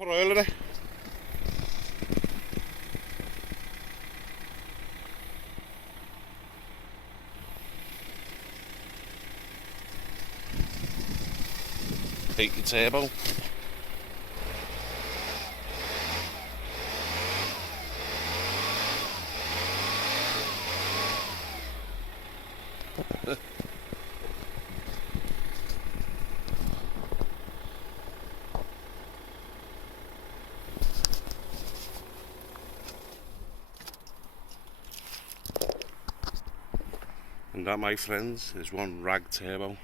Put oil in it. Heat your turbo. And that, my friends, is one rag turbo.